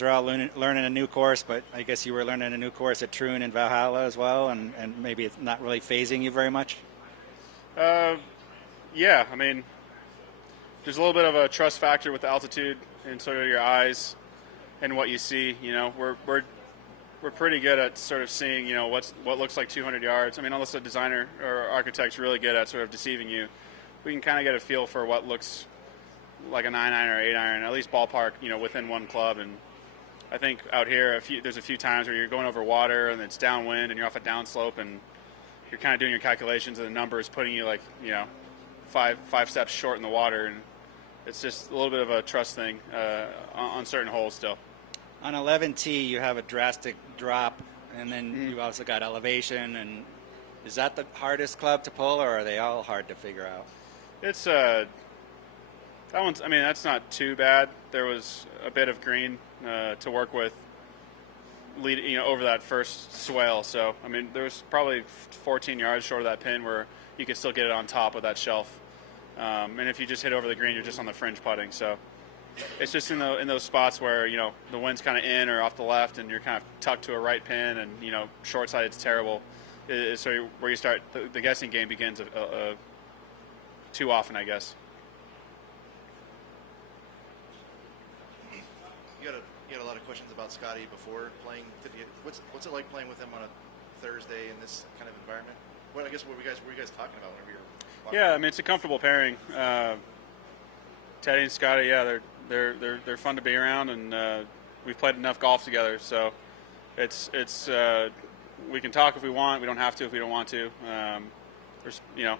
We're all learning a new course, but I guess you were learning a new course at Troon and Valhalla as well, and maybe it's not really phasing you very much? Yeah, I mean, there's a little bit of a trust factor with the altitude and sort of your eyes and what you see. You know, we're pretty good at sort of seeing, you know, what looks like 200 yards. I mean, unless a designer or architect's really good at sort of deceiving you, we can kind of get a feel for what looks like a 9-iron or 8-iron, at least ballpark, you know, within one club. And I think out here, there's a few times where you're going over water and it's downwind and you're off a downslope and you're kind of doing your calculations and the number is putting you like, you know, five steps short in the water, and it's just a little bit of a trust thing on certain holes still. On 11T, you have a drastic drop, and then you also got elevation. And is that the hardest club to pull, or are they all hard to figure out? It's that one's. I mean, that's not too bad. There was a bit of green to work with, over that first swale. So I mean, there was probably 14 yards short of that pin where you could still get it on top of that shelf. And if you just hit over the green, you're just on the fringe putting. So it's just in those spots where, you know, the wind's kind of in or off the left and you're kind of tucked to a right pin and, you know, short side it's terrible. So where you start, the guessing game begins too often, I guess. You had a lot of questions about Scottie before playing. What's it like playing with him on a Thursday in this kind of environment? What were you guys talking about whenever you were? Yeah, I mean, it's a comfortable pairing. Teddy and Scottie, yeah, they're fun to be around, and we've played enough golf together, so it's we can talk if we want. We don't have to if we don't want to. There's, you know,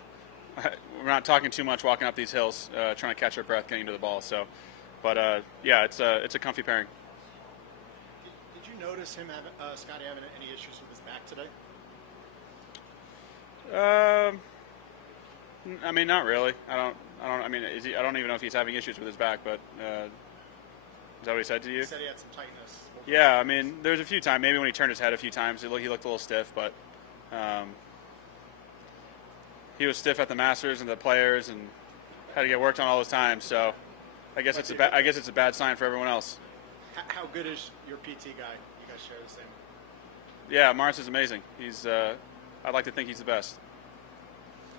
we're not talking too much walking up these hills, trying to catch our breath getting to the ball. So, but yeah, it's a comfy pairing. Did you notice him Scottie having any issues with his back today? I mean, not really. I mean, I don't even know if he's having issues with his back, but is that what he said to you? He said he had some tightness. Yeah, I mean, there's a few times. Maybe when he turned his head a few times, he looked a little stiff, but he was stiff at the Masters and the Players, and had to get worked on all those times. So, I guess it's a bad sign for everyone else. How good is your PT guy? You guys share the same. Yeah, Mars is amazing. He's I'd like to think he's the best.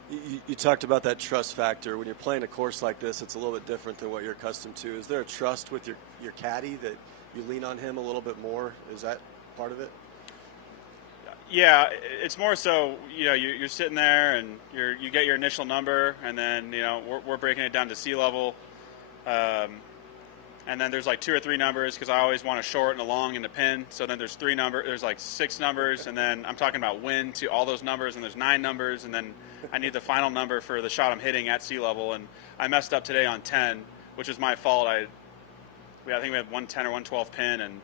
You talked about that trust factor. When you're playing a course like this, it's a little bit different than what you're accustomed to. Is there a trust with your caddy that you lean on him a little bit more? Is that part of it? Yeah, it's more so, you know, you're sitting there and you get your initial number, and then, you know, we're breaking it down to sea level. And then there's like 2 or 3 numbers because I always want a short and a long and a pin. So then there's there's like 6 numbers, and then I'm talking about wind to all those numbers, and there's 9 numbers, and then I need the final number for the shot I'm hitting at sea level. And I messed up today on 10, which is my fault. I think we had 110 or 112 pin, and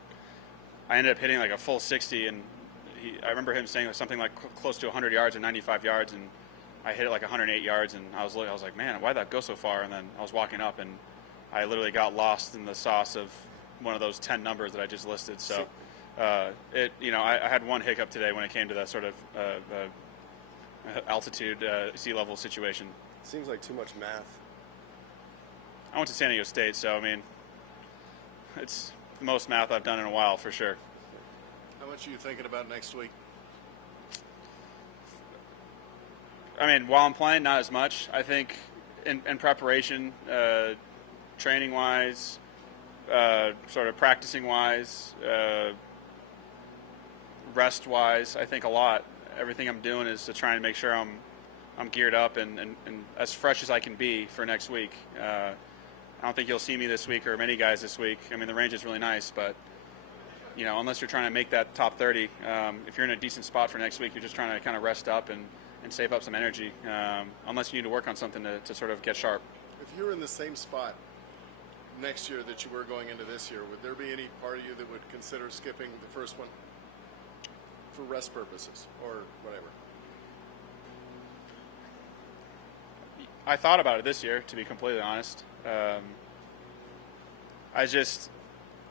I ended up hitting like a full 60. And I remember him saying something like close to 100 yards or 95 yards, and I hit it like 108 yards, and I was like, man, why'd that go so far? And then I was walking up, and I literally got lost in the sauce of one of those 10 numbers that I just listed. So, I had one hiccup today when it came to that sort of altitude, sea level situation. Seems like too much math. I went to San Diego State, so I mean, it's the most math I've done in a while for sure. How much are you thinking about next week? I mean, while I'm playing, not as much. I think in preparation, training-wise, sort of practicing-wise, rest-wise, I think a lot. Everything I'm doing is to try and make sure I'm geared up and as fresh as I can be for next week. I don't think you'll see me this week or many guys this week. I mean, the range is really nice, but, you know, unless you're trying to make that top 30, if you're in a decent spot for next week, you're just trying to kind of rest up and save up some energy, unless you need to work on something to sort of get sharp. If you were in the same spot next year that you were going into this year, would there be any part of you that would consider skipping the first one for rest purposes or whatever? I thought about it this year, to be completely honest.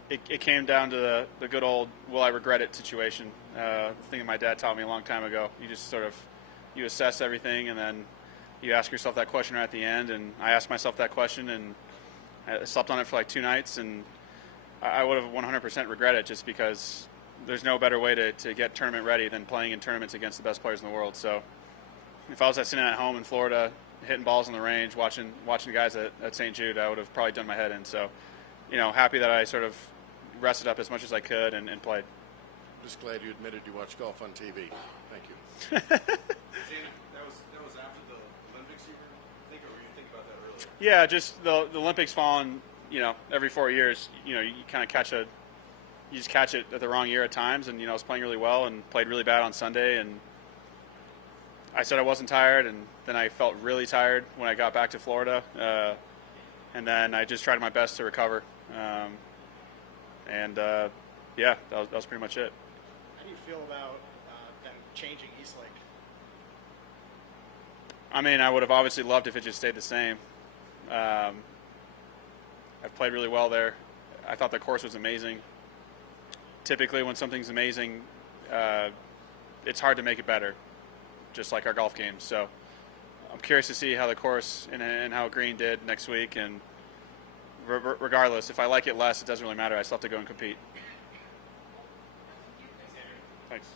It came down to the good old will I regret it situation. The thing that my dad taught me a long time ago. You just sort of, you assess everything, and then you ask yourself that question right at the end. And I asked myself that question, and I slept on it for like 2 nights, and I would have 100% regret it, just because there's no better way to get tournament ready than playing in tournaments against the best players in the world. So if I was sitting at home in Florida, hitting balls on the range, watching guys at St. Jude, I would have probably done my head in. So, happy that I sort of rested up as much as I could and played. Just glad you admitted you watch golf on TV. Thank you. Xander, that was after the Olympics, you think, or were you thinking about that earlier? Yeah, just the Olympics falling, every 4 years, you kind of you just catch it at the wrong year at times. And, I was playing really well and played really bad on Sunday. And I said I wasn't tired, and then I felt really tired when I got back to Florida. And then I just tried my best to recover. Yeah, that was pretty much it. How do you feel about them changing Eastlake? I mean, I would have obviously loved if it just stayed the same. I've played really well there. I thought the course was amazing. Typically, when something's amazing, it's hard to make it better, just like our golf games. So I'm curious to see how the course and how Green did next week. And regardless, if I like it less, it doesn't really matter. I still have to go and compete. Thanks.